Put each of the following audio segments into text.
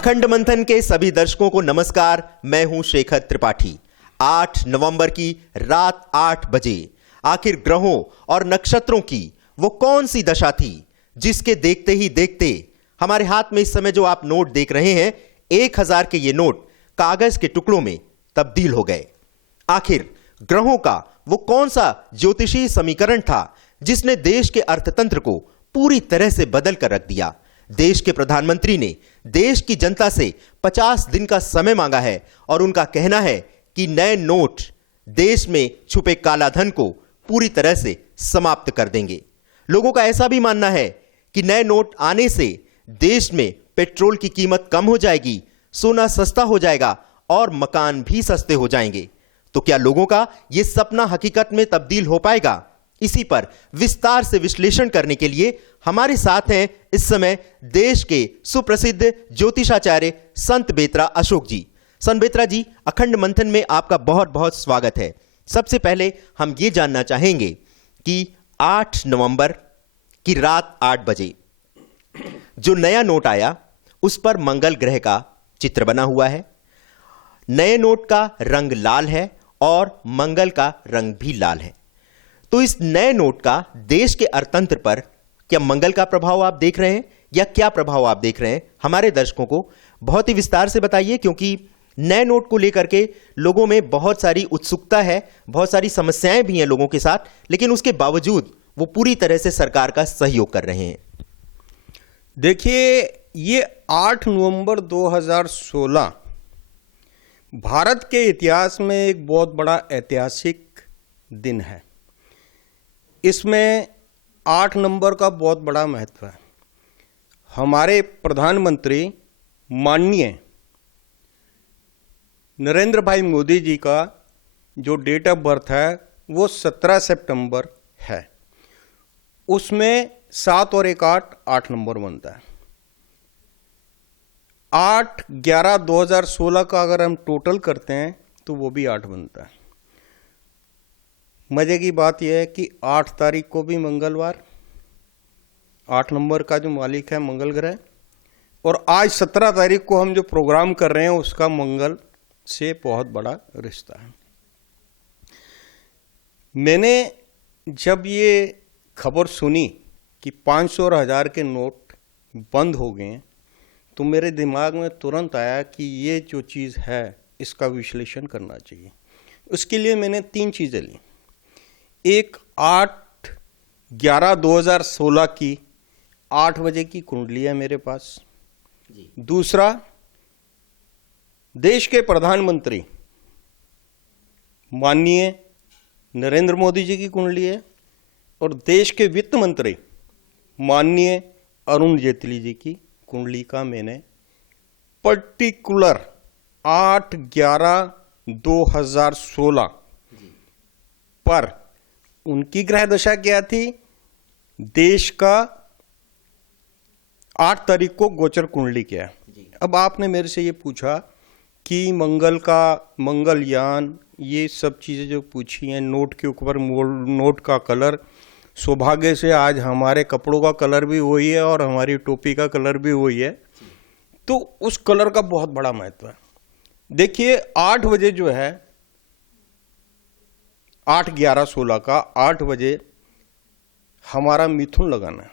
अखंड मंथन के सभी दर्शकों को नमस्कार। मैं हूं शेखर त्रिपाठी। 8 नवंबर की रात 8 बजे आखिर ग्रहों और नक्षत्रों की वो कौन सी दशा थी जिसके देखते ही देखते हमारे हाथ में इस समय जो आप नोट देख रहे हैं 1000 के ये नोट कागज के टुकड़ों में तब्दील हो गए। आखिर ग्रहों का वो कौन सा ज्योतिषीय समीकरण था जिसने देश के अर्थतंत्र को पूरी तरह से बदल कर रख दिया। देश के प्रधानमंत्री ने देश की जनता से 50 दिन का समय मांगा है और उनका कहना है कि नए नोट देश में छुपे कालाधन को पूरी तरह से समाप्त कर देंगे। लोगों का ऐसा भी मानना है कि नए नोट आने से देश में पेट्रोल की कीमत कम हो जाएगी, सोना सस्ता हो जाएगा और मकान भी सस्ते हो जाएंगे। तो क्या लोगों का यह सपना हकीकत में तब्दील हो पाएगा? इसी पर विस्तार से विश्लेषण करने के लिए हमारे साथ हैं इस समय देश के सुप्रसिद्ध ज्योतिषाचार्य संत बेत्रा अशोक जी। संत बेत्रा जी, अखंड मंथन में आपका बहुत बहुत स्वागत है। सबसे पहले हम ये जानना चाहेंगे कि 8 नवंबर की रात 8 बजे जो नया नोट आया उस पर मंगल ग्रह का चित्र बना हुआ है। नए नोट का रंग लाल है और मंगल का रंग भी लाल है। तो इस नए नोट का देश के अर्थतंत्र पर क्या मंगल का प्रभाव आप देख रहे हैं या क्या प्रभाव आप देख रहे हैं? हमारे दर्शकों को बहुत ही विस्तार से बताइए, क्योंकि नए नोट को लेकर के लोगों में बहुत सारी उत्सुकता है, बहुत सारी समस्याएं भी हैं लोगों के साथ, लेकिन उसके बावजूद वो पूरी तरह से सरकार का सहयोग कर रहे हैं। देखिए, ये 8 नवंबर 2016 भारत के इतिहास में एक बहुत बड़ा ऐतिहासिक दिन है। इसमें 8 नंबर का बहुत बड़ा महत्व है। हमारे प्रधानमंत्री माननीय नरेंद्र भाई मोदी जी का जो डेट ऑफ बर्थ है वो 17 सितंबर है। उसमें 7 और 1 8 नंबर बनता है। 8/11/2016 का अगर हम टोटल करते हैं तो वो भी 8 बनता है। मजे की बात यह है कि 8 तारीख को भी मंगलवार, 8 नंबर का जो मालिक है मंगल ग्रह, और आज 17 तारीख को हम जो प्रोग्राम कर रहे हैं उसका मंगल से बहुत बड़ा रिश्ता है। मैंने जब ये खबर सुनी कि 500 और 1000 के नोट बंद हो गए हैं तो मेरे दिमाग में तुरंत आया कि ये जो चीज़ है इसका विश्लेषण करना चाहिए। उसके लिए मैंने 3 चीज़ें ली। एक 8/11/2016 की 8 बजे की कुंडली है मेरे पास। दूसरा, देश के प्रधानमंत्री माननीय नरेंद्र मोदी जी की कुंडली है, और देश के वित्त मंत्री माननीय अरुण जेटली जी की कुंडली का मैंने पर्टिकुलर 8/11/2016 पर उनकी ग्रह दशा क्या थी, देश का 8 तारीख को गोचर कुंडली क्या है। अब आपने मेरे से ये पूछा कि मंगलयान ये सब चीज़ें जो पूछी हैं, नोट के ऊपर नोट का कलर, सौभाग्य से आज हमारे कपड़ों का कलर भी वही है और हमारी टोपी का कलर भी वही है, तो उस कलर का बहुत बड़ा महत्व है। देखिए, 8 बजे जो है 8/11/16 का 8 बजे हमारा मिथुन लगाना है,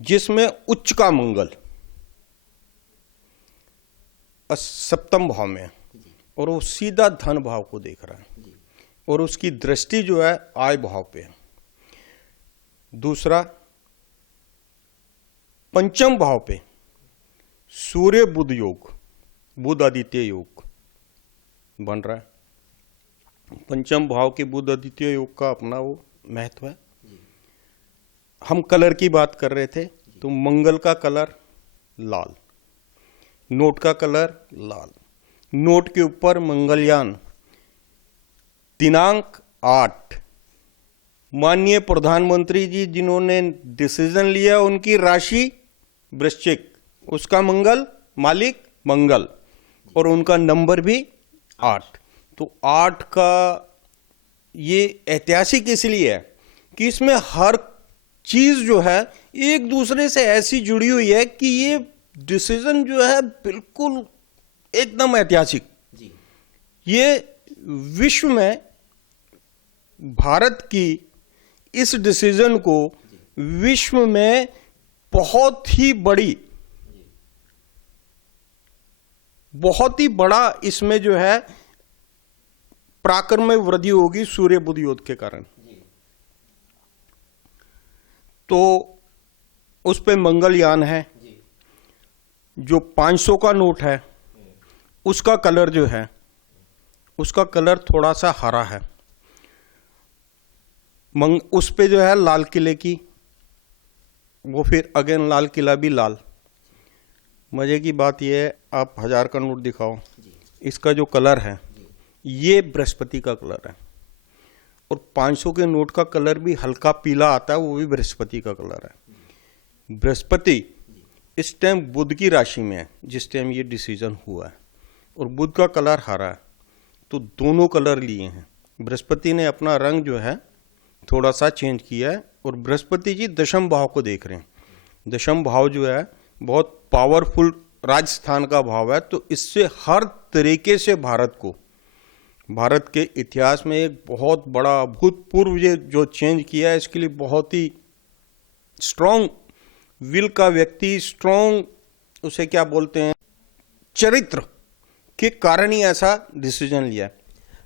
जिसमें उच्च का मंगल सप्तम भाव में है और वो सीधा धन भाव को देख रहा है और उसकी दृष्टि जो है आय भाव पे है। दूसरा, पंचम भाव पे सूर्य बुध योग, बुध आदित्य योग बन रहा है। पंचम भाव के बुध आदित्य योग का अपना वो महत्व है। हम कलर की बात कर रहे थे तो मंगल का कलर लाल, नोट का कलर लाल, नोट के ऊपर मंगलयान, दिनांक 8, माननीय प्रधानमंत्री जी जिन्होंने डिसीजन लिया उनकी राशि वृश्चिक, उसका मंगल मालिक मंगल और उनका नंबर भी 8। तो 8 का ये ऐतिहासिक इसलिए है कि इसमें हर चीज जो है एक दूसरे से ऐसी जुड़ी हुई है कि ये डिसीजन जो है बिल्कुल एकदम ऐतिहासिक। जी। ये विश्व में भारत की इस डिसीजन को विश्व में बहुत ही बड़ा इसमें जो है पराक्रम में वृद्धि होगी सूर्य बुध योग के कारण। तो उस पे मंगलयान है। जो 500 का नोट है उसका कलर जो है उसका कलर थोड़ा सा हरा है। उस पे जो है लाल किले की, वो फिर अगेन लाल किला भी लाल। मजे की बात यह है, आप 1000 का नोट दिखाओ, इसका जो कलर है ये बृहस्पति का कलर है। और 500 के नोट का कलर भी हल्का पीला आता है, वो भी बृहस्पति का कलर है। बृहस्पति इस टाइम बुध की राशि में है जिस टाइम ये डिसीजन हुआ है, और बुध का कलर हरा है। तो दोनों कलर लिए हैं। बृहस्पति ने अपना रंग जो है थोड़ा सा चेंज किया है, और बृहस्पति जी दशम भाव को देख रहे हैं। दशम भाव जो है बहुत पावरफुल राजस्थान का भाव है। तो इससे हर तरीके से भारत के इतिहास में एक बहुत बड़ा अभूतपूर्व ये जो चेंज किया है, इसके लिए बहुत ही स्ट्रॉन्ग विल का व्यक्ति, स्ट्रॉन्ग उसे क्या बोलते हैं, चरित्र के कारण ही ऐसा डिसीजन लिया है।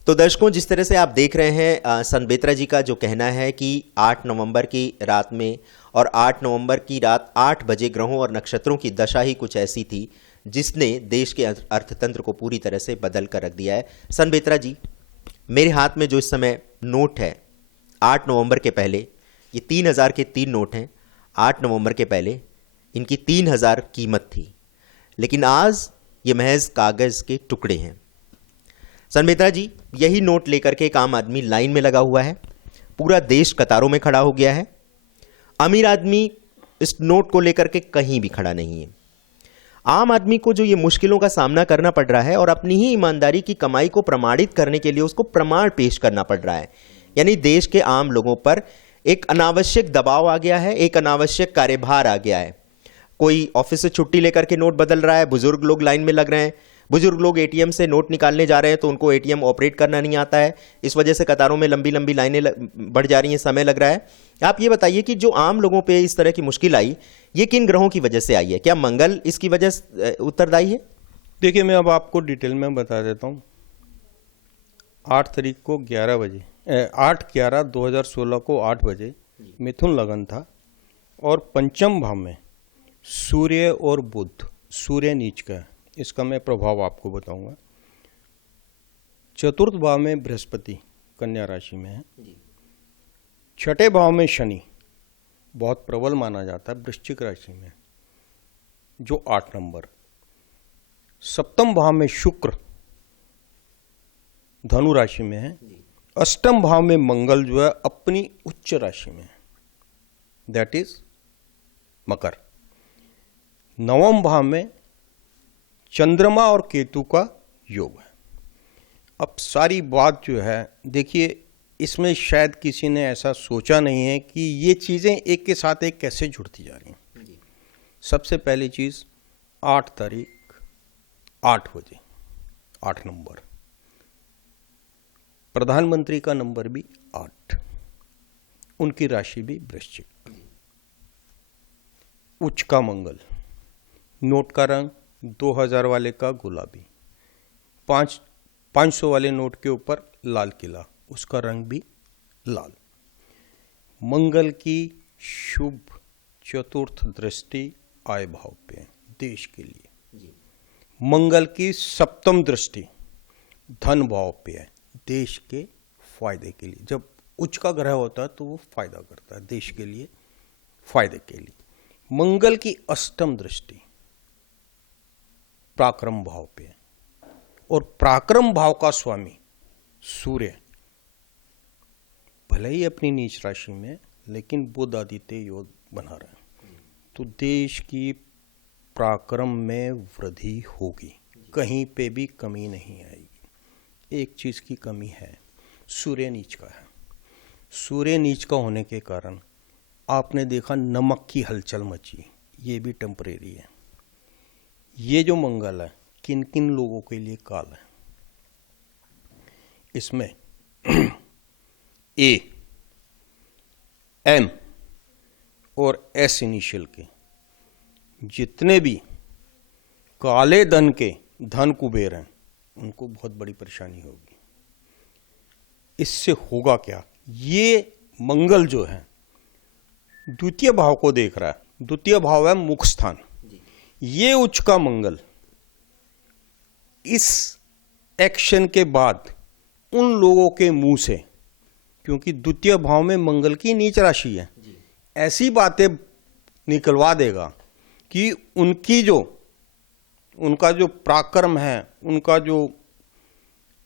तो दर्शकों, जिस तरह से आप देख रहे हैं, सन बेत्रा जी का जो कहना है कि 8 नवंबर की रात में और 8 नवंबर की रात 8 बजे ग्रहों और नक्षत्रों की दशा ही कुछ ऐसी थी जिसने देश के अर्थतंत्र को पूरी तरह से बदल कर रख दिया है। सन बेत्रा जी, मेरे हाथ में जो इस समय नोट है 8 नवंबर के पहले, ये 3000 के 3 नोट हैं। 8 नवंबर के पहले इनकी 3000 कीमत थी, लेकिन आज ये महज कागज के टुकड़े हैं। सन बेत्रा जी, यही नोट लेकर के एक आम आदमी लाइन में लगा हुआ है, पूरा देश कतारों में खड़ा हो गया है। अमीर आदमी इस नोट को लेकर के कहीं भी खड़ा नहीं है। आम आदमी को जो ये मुश्किलों का सामना करना पड़ रहा है और अपनी ही ईमानदारी की कमाई को प्रमाणित करने के लिए उसको प्रमाण पेश करना पड़ रहा है, यानी देश के आम लोगों पर एक अनावश्यक दबाव आ गया है, एक अनावश्यक कार्यभार आ गया है। कोई ऑफिस से छुट्टी लेकर के नोट बदल रहा है, बुजुर्ग लोग लाइन में लग रहे हैं, बुजुर्ग लोग एटीएम से नोट निकालने जा रहे हैं तो उनको एटीएम ऑपरेट करना नहीं आता है, इस वजह से कतारों में लंबी लंबी लाइनें बढ़ जा रही हैं, समय लग रहा है। आप ये बताइए कि जो आम लोगों पे इस तरह की मुश्किल आई, ये किन ग्रहों की वजह से आई है? क्या मंगल इसकी वजह से उत्तरदायी है? देखिए, मैं अब आपको डिटेल में बता देता हूँ। 8 तारीख को 11 बजे 8/11/2016 को 8 बजे मिथुन लगन था, और पंचम भाव में सूर्य और बुध, सूर्य नीच का है, इसका मैं प्रभाव आपको बताऊंगा। चतुर्थ भाव में बृहस्पति कन्या राशि में है। छठे भाव में शनि बहुत प्रबल माना जाता है, वृश्चिक राशि में, जो 8 नंबर। सप्तम भाव में शुक्र धनु राशि में है। अष्टम भाव में मंगल जो है अपनी उच्च राशि में है, दैट इज मकर। नवम भाव में चंद्रमा और केतु का योग है। अब सारी बात जो है, देखिए, इसमें शायद किसी ने ऐसा सोचा नहीं है कि ये चीज़ें एक के साथ एक कैसे जुड़ती जा रही हैं। सबसे पहली चीज़, 8 तारीख 8 बजे 8 नंबर, प्रधानमंत्री का नंबर भी 8, उनकी राशि भी वृश्चिक, उच्च का मंगल, नोट का रंग 2000 वाले का गुलाबी, 500 वाले नोट के ऊपर लाल किला, उसका रंग भी लाल। मंगल की शुभ चतुर्थ दृष्टि आय भाव पे देश के लिए। मंगल की सप्तम दृष्टि धन भाव पे है, देश के फायदे के लिए। जब उच्च का ग्रह होता है तो वो फायदा करता है देश के लिए, फायदे के लिए। मंगल की अष्टम दृष्टि पराक्रम भाव पे है, और पराक्रम भाव का स्वामी सूर्य भले ही अपनी नीच राशि में, लेकिन बुध आदित्य योग बना रहा है। तो देश की पराक्रम में वृद्धि होगी, कहीं पे भी कमी नहीं आएगी। एक चीज की कमी है, सूर्य नीच का है। सूर्य नीच का होने के कारण आपने देखा नमक की हलचल मची, ये भी टेम्परेरी है। ये जो मंगल है किन किन लोगों के लिए काल है? इसमें ए, एम और एस इनिशियल के जितने भी काले धन के धन कुबेर हैं उनको बहुत बड़ी परेशानी होगी। इससे होगा क्या? ये मंगल जो है द्वितीय भाव को देख रहा है। द्वितीय भाव है मुख स्थान। ये उच्च का मंगल इस एक्शन के बाद उन लोगों के मुंह से, क्योंकि द्वितीय भाव में मंगल की नीच राशि है, ऐसी बातें निकलवा देगा कि उनका जो पराक्रम है, उनका जो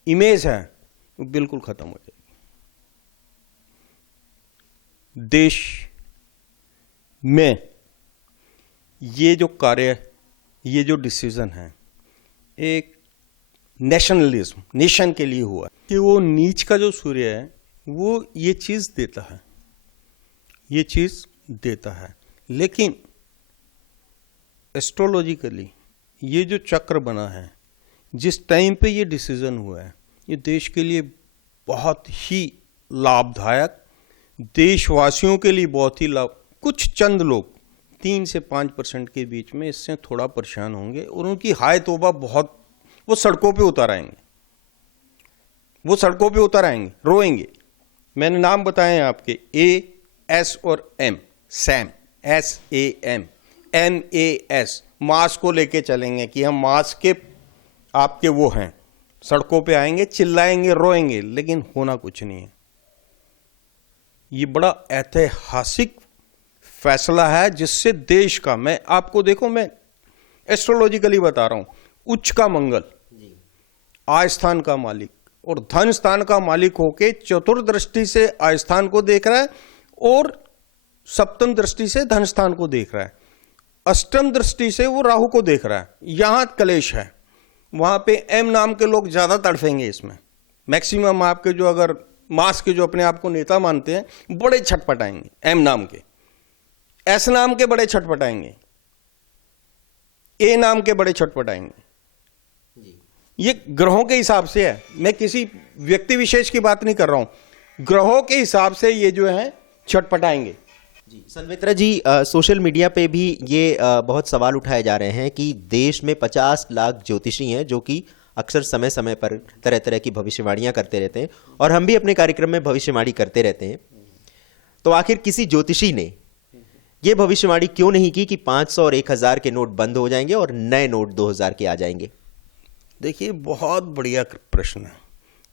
इमेज है वो बिल्कुल खत्म हो जाएगी। देश में ये जो कार्य, ये जो डिसीजन है एक नेशनलिज्म, नेशन के लिए हुआ कि वो नीच का जो सूर्य है वो ये चीज देता है, ये चीज देता है। लेकिन एस्ट्रोलॉजिकली ये जो चक्र बना है, जिस टाइम पे ये डिसीजन हुआ है, ये देश के लिए बहुत ही लाभदायक, देशवासियों के लिए बहुत ही लाभ। कुछ चंद लोग 3 से 5% के बीच में इससे थोड़ा परेशान होंगे और उनकी हाय तौबा बहुत, वो सड़कों पे उतर आएंगे, वो सड़कों पे उतर आएंगे, रोएंगे। मैंने नाम बताए हैं आपके, ए, एस और एम, सैम, SAM, MAS, मास को लेके चलेंगे कि हम मास के आपके वो हैं, सड़कों पे आएंगे, चिल्लाएंगे, रोएंगे, लेकिन होना कुछ नहीं है। ये बड़ा ऐतिहासिक फैसला है जिससे देश का, मैं आपको देखो, मैं एस्ट्रोलॉजिकली बता रहा हूं, उच्च का मंगल आय स्थान का मालिक और धन स्थान का मालिक होके चतुर्दृष्टि से आय स्थान को देख रहा है और सप्तम दृष्टि से धन स्थान को देख रहा है, अष्टम दृष्टि से वो राहु को देख रहा है। यहां कलेश है, वहां पे एम नाम के लोग ज्यादा तड़फेंगे। इसमें मैक्सिमम आपके जो अगर मास के जो अपने आप को नेता मानते हैं बड़े छटपटाएंगे, एम नाम के, एस नाम के बड़े छटपटाएंगे, ए नाम के बड़े छटपटाएंगे। ये ग्रहों के हिसाब से है, मैं किसी व्यक्ति विशेष की बात नहीं कर रहा हूं, ग्रहों के हिसाब से ये जो है छटपटाएंगे। जी संवित्रा जी, सोशल मीडिया पे भी ये बहुत सवाल उठाए जा रहे हैं कि देश में 50 लाख ज्योतिषी हैं जो कि अक्सर समय समय पर तरह तरह की भविष्यवाणियां करते रहते हैं और हम भी अपने कार्यक्रम में भविष्यवाणी करते रहते हैं। तो आखिर किसी ज्योतिषी ने ये भविष्यवाणी क्यों नहीं की कि 500 और 1000 के नोट बंद हो जाएंगे और नए नोट 2000 के आ जाएंगे? देखिए, बहुत बढ़िया प्रश्न है।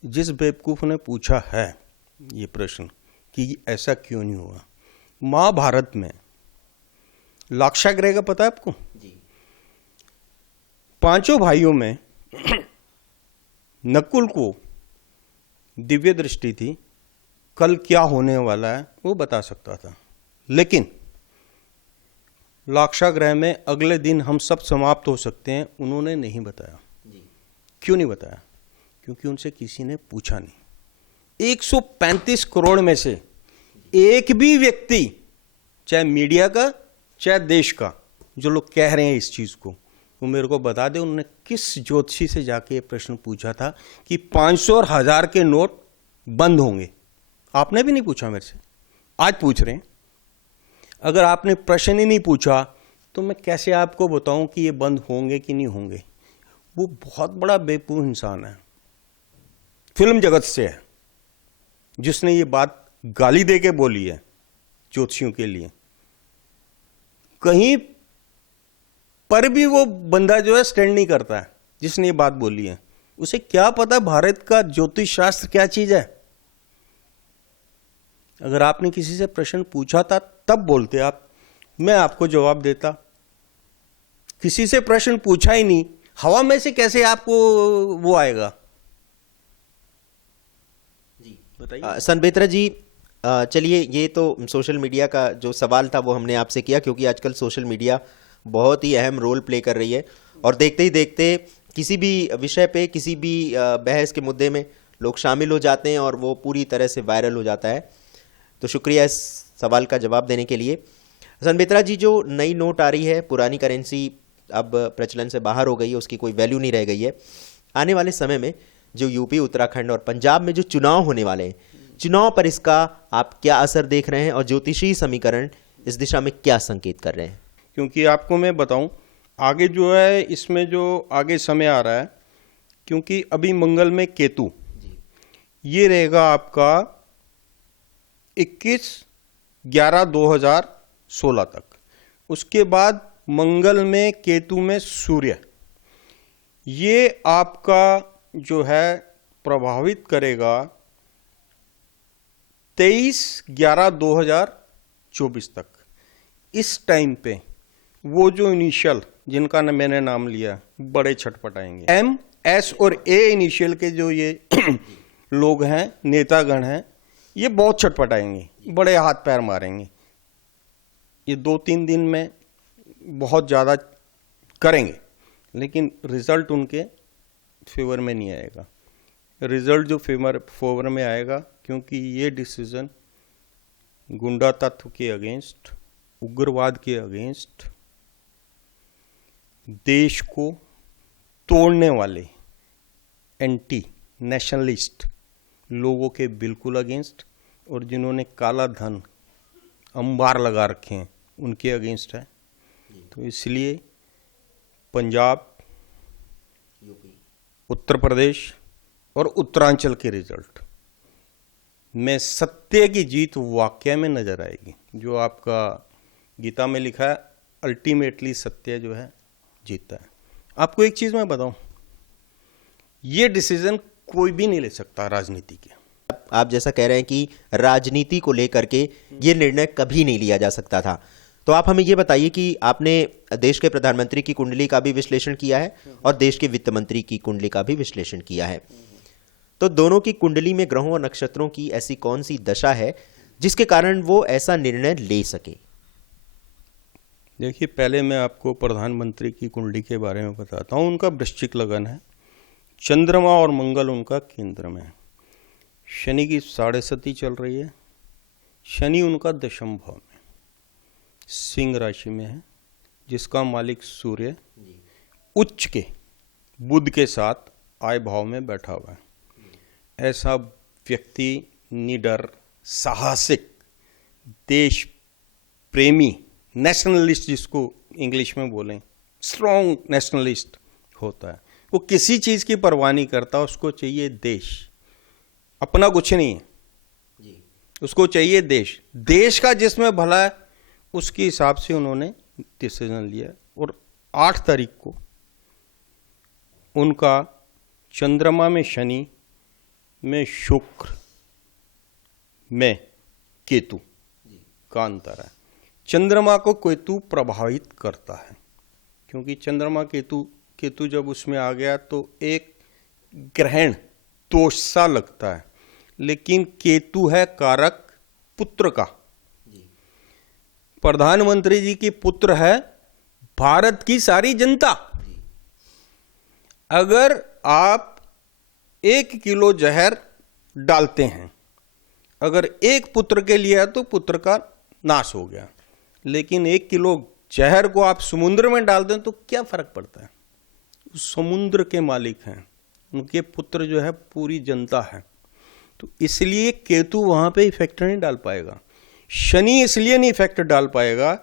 जिस बेवकूफ ने पूछा है ये प्रश्न कि ऐसा क्यों नहीं हुआ, महाभारत में लाक्षागृह का पता है आपको? जी। 5 भाइयों में नकुल को दिव्य दृष्टि थी, कल क्या होने वाला है वो बता सकता था, लेकिन लाक्षागृह में अगले दिन हम सब समाप्त हो सकते हैं, उन्होंने नहीं बताया। क्यों नहीं बताया? क्योंकि उनसे किसी ने पूछा नहीं। 135 करोड़ में से एक भी व्यक्ति, चाहे मीडिया का चाहे देश का, जो लोग कह रहे हैं इस चीज को, वो मेरे को बता दे उन्होंने किस ज्योतिषी से जाके ये प्रश्न पूछा था कि 500 और 1000 के नोट बंद होंगे। आपने भी नहीं पूछा मेरे से, आज पूछ रहे हैं। अगर आपने प्रश्न ही नहीं पूछा तो मैं कैसे आपको बताऊं कि ये बंद होंगे कि नहीं होंगे? वो बहुत बड़ा बेवकूफ इंसान है, फिल्म जगत से है, जिसने ये बात गाली दे के बोली है ज्योतिषियों के लिए। कहीं पर भी वो बंदा जो है स्टैंड नहीं करता है जिसने ये बात बोली है। उसे क्या पता भारत का ज्योतिष शास्त्र क्या चीज है? अगर आपने किसी से प्रश्न पूछा था तब बोलते आप, मैं आपको जवाब देता। किसी से प्रश्न पूछा ही नहीं, हवा में से कैसे आपको वो आएगा? जी बताइए। संवित्रा जी, चलिए, ये तो सोशल मीडिया का जो सवाल था वो हमने आपसे किया, क्योंकि आजकल सोशल मीडिया बहुत ही अहम रोल प्ले कर रही है और देखते ही देखते किसी भी विषय पे, किसी भी बहस के मुद्दे में लोग शामिल हो जाते हैं और वो पूरी तरह से वायरल हो जाता है। तो शुक्रिया इस सवाल का जवाब देने के लिए। संवित्रा जी, जो नई नोट आ रही है, पुरानी करेंसी अब प्रचलन से बाहर हो गई है, उसकी कोई वैल्यू नहीं रह गई है। आने वाले समय में जो यूपी, उत्तराखंड और पंजाब में जो चुनाव होने वाले हैं, चुनाव पर इसका आप क्या असर देख रहे हैं और ज्योतिषीय समीकरण इस दिशा में क्या संकेत कर रहे हैं? क्योंकि आपको मैं बताऊं, आगे जो है इसमें जो आगे समय आ रहा है, क्योंकि अभी मंगल में केतु, ये रहेगा आपका 21/11/2016 तक। उसके बाद मंगल में केतु में सूर्य, ये आपका जो है प्रभावित करेगा 23/11/2024 तक। इस टाइम पे वो जो इनिशियल जिनका मैंने नाम लिया बड़े छटपटाएंगे। M, S और A इनिशियल के जो ये लोग हैं, नेतागण हैं, ये बहुत छटपटाएंगे, बड़े हाथ पैर मारेंगे। ये 2-3 दिन में बहुत ज़्यादा करेंगे, लेकिन रिजल्ट उनके फेवर में नहीं आएगा। रिजल्ट जो फेवर में आएगा, क्योंकि ये डिसीजन गुंडा तत्व के अगेंस्ट, उग्रवाद के अगेंस्ट, देश को तोड़ने वाले एंटी नेशनलिस्ट लोगों के बिल्कुल अगेंस्ट, और जिन्होंने काला धन अंबार लगा रखे हैं उनके अगेंस्ट है। तो इसलिए पंजाब, उत्तर प्रदेश और उत्तरांचल के रिजल्ट में सत्य की जीत वाकई में नजर आएगी। जो आपका गीता में लिखा है, अल्टीमेटली सत्य जो है जीतता है। आपको एक चीज मैं बताऊं, ये डिसीजन कोई भी नहीं ले सकता राजनीति के। आप जैसा कह रहे हैं कि राजनीति को लेकर के ये निर्णय कभी नहीं लिया जा सकता था, तो आप हमें ये बताइए कि आपने देश के प्रधानमंत्री की कुंडली का भी विश्लेषण किया है और देश के वित्त मंत्री की कुंडली का भी विश्लेषण किया है, तो दोनों की कुंडली में ग्रहों और नक्षत्रों की ऐसी कौन सी दशा है जिसके कारण वो ऐसा निर्णय ले सके? देखिए, पहले मैं आपको प्रधानमंत्री की कुंडली के बारे में बताता हूँ। उनका वृश्चिक लगन है, चंद्रमा और मंगल उनका केंद्र में है, शनि की 7.5 चल रही है, शनि उनका दशम भाव में सिंह राशि में है, जिसका मालिक सूर्य उच्च के बुध के साथ आय भाव में बैठा हुआ है। ऐसा व्यक्ति निडर, साहसिक, देश प्रेमी, नेशनलिस्ट जिसको इंग्लिश में बोलें, स्ट्रॉन्ग नेशनलिस्ट होता है। वो किसी चीज की परवाह नहीं करता, उसको चाहिए देश, अपना कुछ नहीं है, उसको चाहिए देश। देश का जिसमें भला है उसके हिसाब से उन्होंने डिसीजन लिया। और 8 तारीख को उनका चंद्रमा में शनि में शुक्र में केतु का अंतर है। चंद्रमा को केतु प्रभावित करता है, क्योंकि चंद्रमा केतु जब उसमें आ गया तो एक ग्रहण दोष सा लगता है, लेकिन केतु है कारक पुत्र का। प्रधानमंत्री जी की पुत्र है भारत की सारी जनता। अगर आप 1 किलो जहर डालते हैं, अगर एक पुत्र के लिए है तो पुत्र का नाश हो गया, लेकिन 1 किलो जहर को आप समुद्र में डाल दें तो क्या फर्क पड़ता है? समुद्र के मालिक हैं, उनके पुत्र जो है पूरी जनता है। तो इसलिए केतु वहां पे इफेक्ट नहीं डाल पाएगा। शनि इसलिए नहीं इफेक्ट डाल पाएगा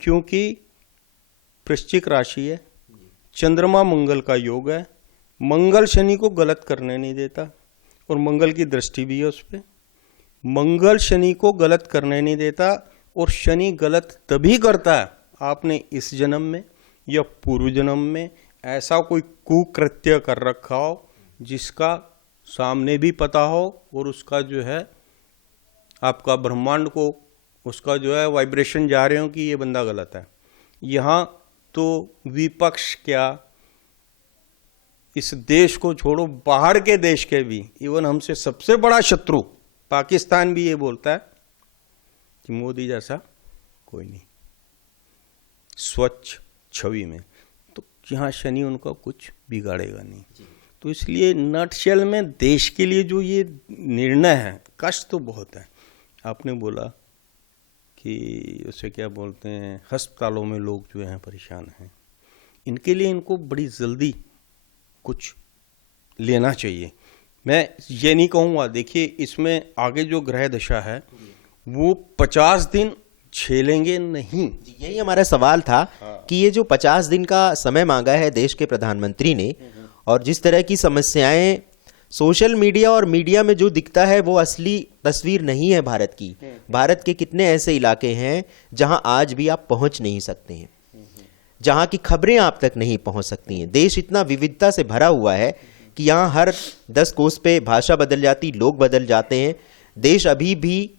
क्योंकि वृश्चिक राशि है, चंद्रमा मंगल का योग है, मंगल शनि को गलत करने नहीं देता, और मंगल की दृष्टि भी है उस पर। मंगल शनि को गलत करने नहीं देता, और शनि गलत तभी करता है आपने इस जन्म में या पूर्व जन्म में ऐसा कोई कुकृत्य कर रखा हो जिसका सामने भी पता हो, और उसका जो है आपका ब्रह्मांड को उसका जो है वाइब्रेशन जा रहे हो कि ये बंदा गलत है। यहाँ तो विपक्ष क्या, इस देश को छोड़ो, बाहर के देश के भी, इवन हमसे सबसे बड़ा शत्रु पाकिस्तान भी ये बोलता है कि मोदी जैसा कोई नहीं, स्वच्छ छवि में। तो यहाँ शनि उनका कुछ बिगाड़ेगा नहीं। तो इसलिए नटशेल में देश के लिए जो ये निर्णय है, कष्ट तो बहुत है। आपने बोला कि उसे क्या बोलते हैं, अस्पतालों में लोग जो हैं परेशान हैं, इनके लिए इनको बड़ी जल्दी कुछ लेना चाहिए। मैं ये नहीं कहूँगा, देखिए इसमें आगे जो ग्रह दशा है वो 50 दिन झेलेंगे नहीं। यही हमारा सवाल था कि ये जो 50 दिन का समय मांगा है देश के प्रधानमंत्री ने, और जिस तरह की समस्याएं सोशल मीडिया और मीडिया में जो दिखता है वो असली तस्वीर नहीं है भारत की। भारत के कितने ऐसे इलाके हैं जहां आज भी आप पहुंच नहीं सकते हैं, जहां की खबरें आप तक नहीं पहुंच सकती हैं। देश इतना विविधता से भरा हुआ है कि यहाँ हर 10 कोस पे भाषा बदल जाती, लोग बदल जाते हैं। देश अभी भी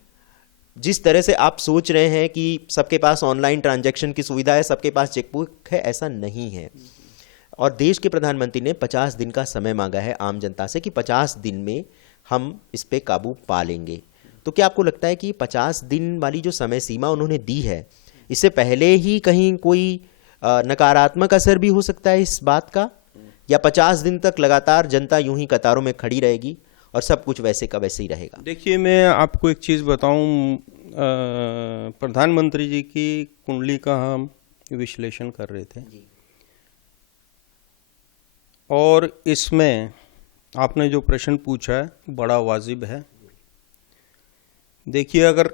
जिस तरह से आप सोच रहे हैं कि सबके पास ऑनलाइन ट्रांजैक्शन की सुविधा है, सबके पास चेकबुक है, ऐसा नहीं है। और देश के प्रधानमंत्री ने 50 दिन का समय मांगा है आम जनता से कि 50 दिन में हम इस पे काबू पा लेंगे। तो क्या आपको लगता है कि 50 दिन वाली जो समय सीमा उन्होंने दी है, इससे पहले ही कहीं कोई नकारात्मक असर भी हो सकता है इस बात का, या 50 दिन तक लगातार जनता यूं ही कतारों में खड़ी रहेगी और सब कुछ वैसे का वैसे ही रहेगा? देखिए, मैं आपको एक चीज़ बताऊं, प्रधानमंत्री जी की कुंडली का हम विश्लेषण कर रहे थे और इसमें आपने जो प्रश्न पूछा है बड़ा वाजिब है। देखिए, अगर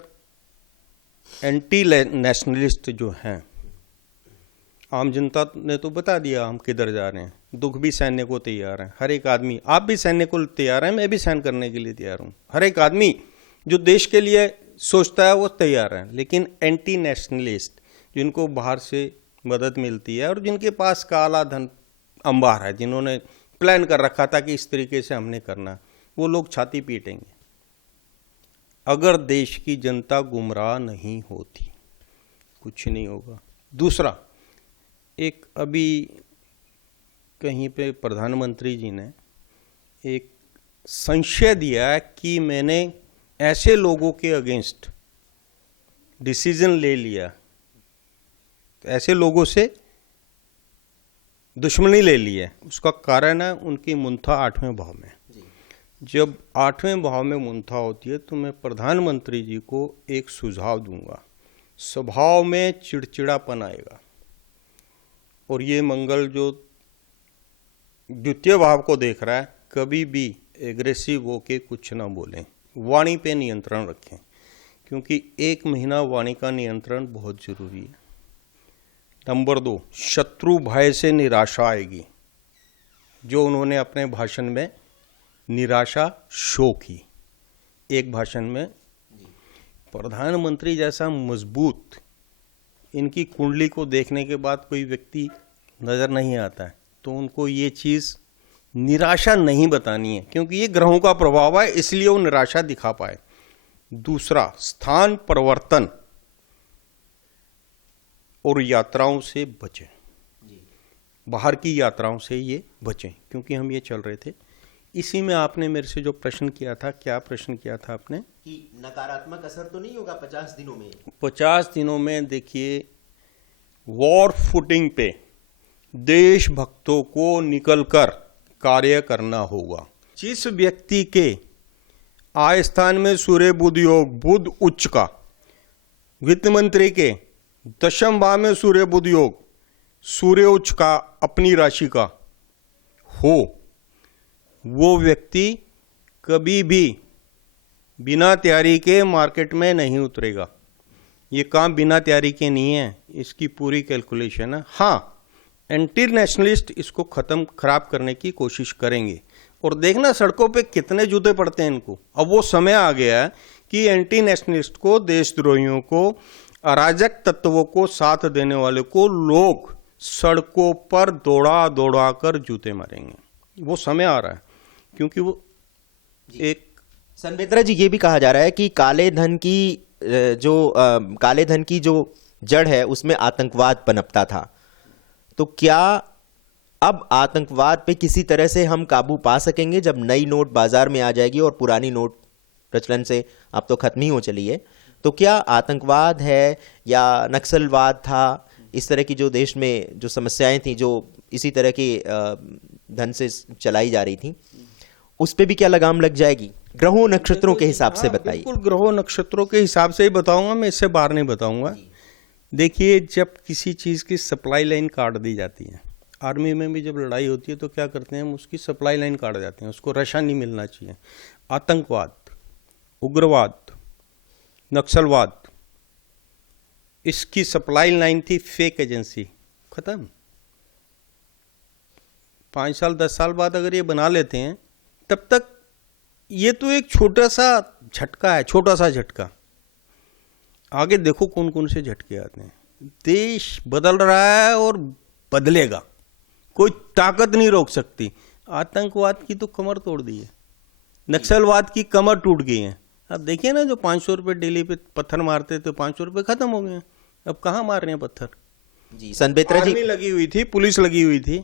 एंटी नेशनलिस्ट जो हैं, आम जनता ने तो बता दिया हम किधर जा रहे हैं, दुख भी सहने को तैयार है हर एक आदमी। आप भी सहने को तैयार हैं, मैं भी सहन करने के लिए तैयार हूँ। हर एक आदमी जो देश के लिए सोचता है वो तैयार है। लेकिन एंटी नेशनलिस्ट जिनको बाहर से मदद मिलती है और जिनके पास काला धन अंबार है, जिन्होंने प्लान कर रखा था कि इस तरीके से हमने करना, वो लोग छाती पीटेंगे। अगर देश की जनता गुमराह नहीं होती कुछ नहीं होगा। दूसरा, एक अभी कहीं पे प्रधानमंत्री जी ने एक संशय दिया है कि मैंने ऐसे लोगों के अगेंस्ट डिसीजन ले लिया, ऐसे लोगों से दुश्मनी ले ली है। उसका कारण है उनकी मुंथा 8वें भाव में। जब 8वें भाव में मुंथा होती है तो मैं प्रधानमंत्री जी को एक सुझाव दूंगा। स्वभाव में चिड़चिड़ापन आएगा और ये मंगल जो द्वितीय भाव को देख रहा है, कभी भी एग्रेसिव होके कुछ ना बोलें, वाणी पे नियंत्रण रखें, क्योंकि 1 महीना वाणी का नियंत्रण बहुत जरूरी है। नंबर 2, शत्रु भय से निराशा आएगी, जो उन्होंने अपने भाषण में निराशा शो की। एक भाषण में प्रधानमंत्री जैसा मजबूत, इनकी कुंडली को देखने के बाद कोई व्यक्ति नजर नहीं आता है, तो उनको ये चीज निराशा नहीं बतानी है, क्योंकि ये ग्रहों का प्रभाव है, इसलिए वो निराशा दिखा पाए। दूसरा, स्थान परिवर्तन और यात्राओं से बचें, बाहर की यात्राओं से ये बचें, क्योंकि हम ये चल रहे थे। इसी में आपने मेरे से जो प्रश्न किया था, क्या प्रश्न किया था आपने कि नकारात्मक असर तो नहीं होगा 50 दिनों में? 50 दिनों में देखिए, वॉर फुटिंग पे देशभक्तों को निकलकर कार्य करना होगा। जिस व्यक्ति के आय स्थान में सूर्य बुध योग, बुध उच्च का, वित्त मंत्री के 10वें भाव में सूर्य बुध योग, सूर्य उच्च का अपनी राशि का हो, वो व्यक्ति कभी भी बिना तैयारी के मार्केट में नहीं उतरेगा। ये काम बिना तैयारी के नहीं है, इसकी पूरी कैलकुलेशन है। हाँ, एंटी नेशनलिस्ट इसको खराब करने की कोशिश करेंगे और देखना सड़कों पे कितने जूते पड़ते हैं इनको। अब वो समय आ गया है कि एंटी नेशनलिस्ट को, देशद्रोहियों को, अराजक तत्वों को साथ देने वाले को लोग सड़कों पर दौड़ा दौड़ा कर जूते मारेंगे। वो समय आ रहा है, क्योंकि वो एक संवेद्रा जी, ये भी कहा जा रहा है कि काले धन की जो जड़ है उसमें आतंकवाद पनपता था। तो क्या अब आतंकवाद पे किसी तरह से हम काबू पा सकेंगे जब नई नोट बाजार में आ जाएगी और पुरानी नोट प्रचलन से अब तो खत्म ही हो चली है? तो क्या आतंकवाद है या नक्सलवाद था, इस तरह की जो देश में जो समस्याएं थी, जो इसी तरह के धन से चलाई जा रही थी, उस पे भी क्या लगाम लग जाएगी? ग्रहों नक्षत्रों के हिसाब से बताइए। बिल्कुल, ग्रहों नक्षत्रों के हिसाब से ही बताऊंगा मैं, इससे बाहर नहीं बताऊंगा। देखिए, जब किसी चीज की सप्लाई लाइन काट दी जाती है आर्मी में भी जब लड़ाई होती है तो क्या करते हैं, हम उसकी सप्लाई लाइन काट जाते हैं, उसको रशा नहीं मिलना चाहिए। आतंकवाद, उग्रवाद, नक्सलवाद, इसकी सप्लाई लाइन थी फेक एजेंसी, खत्म। 5 साल 10 साल बाद अगर ये बना लेते हैं, तब तक ये तो एक छोटा सा झटका है, छोटा सा झटका। आगे देखो कौन कौन से झटके आते हैं। देश बदल रहा है और बदलेगा, कोई ताकत नहीं रोक सकती। आतंकवाद की तो कमर तोड़ दी है, नक्सलवाद की कमर टूट गई है। अब देखिए ना, जो 500 रुपये डेली पे पत्थर मारते थे, 500 रुपये खत्म हो गए हैं। अब कहाँ मार रहे हैं पत्थर? जी सनबेत्रा जी, आर्मी लगी हुई थी, पुलिस लगी हुई थी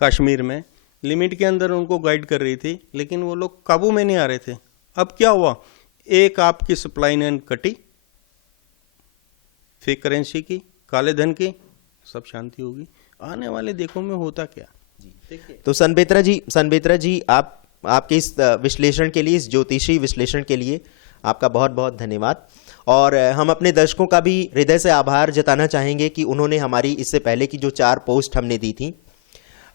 कश्मीर में, लिमिट के अंदर उनको गाइड कर रही थी, लेकिन वो लोग काबू में नहीं आ रहे थे। अब क्या हुआ, एक आपकी सप्लाई लाइन कटी फेक करेंसी की, काले धन की, सब शांति होगी। आने वाले देखो में होता क्या। तो सनबेत्रा जी आपके इस विश्लेषण के लिए, इस ज्योतिषी विश्लेषण के लिए आपका बहुत बहुत धन्यवाद। और हम अपने दर्शकों का भी हृदय से आभार जताना चाहेंगे कि उन्होंने हमारी इससे पहले की जो 4 पोस्ट हमने दी थी,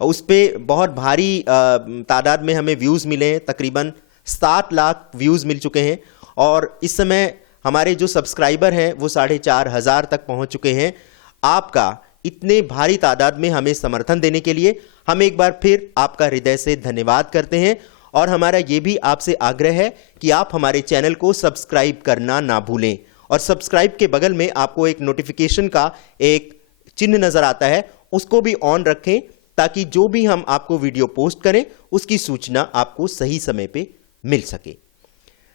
उस पर बहुत भारी तादाद में हमें व्यूज़ मिले हैं। तकरीबन 7 लाख व्यूज़ मिल चुके हैं और इस समय हमारे जो सब्सक्राइबर हैं वो 4,500 तक पहुंच चुके हैं। आपका इतने भारी तादाद में हमें समर्थन देने के लिए हम एक बार फिर आपका हृदय से धन्यवाद करते हैं। और हमारा ये भी आपसे आग्रह है कि आप हमारे चैनल को सब्सक्राइब करना ना भूलें। और सब्सक्राइब के बगल में आपको एक नोटिफिकेशन का एक चिन्ह नजर आता है, उसको भी ऑन रखें ताकि जो भी हम आपको वीडियो पोस्ट करें उसकी सूचना आपको सही समय पे मिल सके।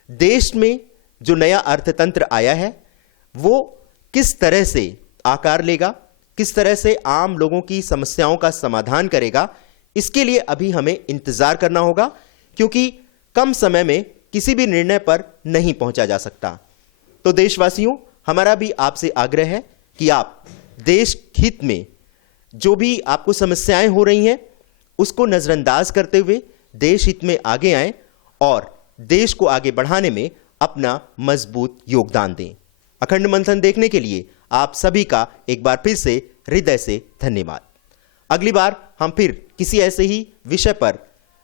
देश में जो नया अर्थतंत्र आया है वो किस तरह से आकार लेगा, किस तरह से आम लोगों की समस्याओं का समाधान करेगा, इसके लिए अभी हमें इंतजार करना होगा, क्योंकि कम समय में किसी भी निर्णय पर नहीं पहुंचा जा सकता। तो देशवासियों, हमारा भी आपसे आग्रह है कि आप देश हित में जो भी आपको समस्याएं हो रही हैं उसको नजरअंदाज करते हुए देश हित में आगे आएं और देश को आगे बढ़ाने में अपना मजबूत योगदान दें। अखंड मंथन देखने के लिए आप सभी का एक बार फिर से हृदय से धन्यवाद। अगली बार हम फिर किसी ऐसे ही विषय पर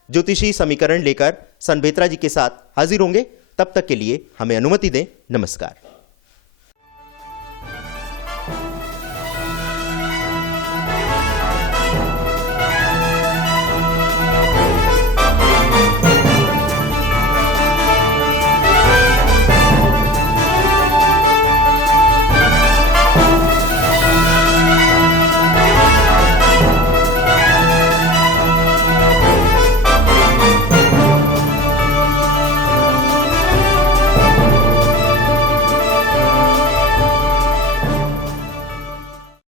ज्योतिषी समीकरण लेकर सनबेत्रा जी के साथ हाजिर होंगे। तब तक के लिए हमें अनुमति दें। नमस्कार।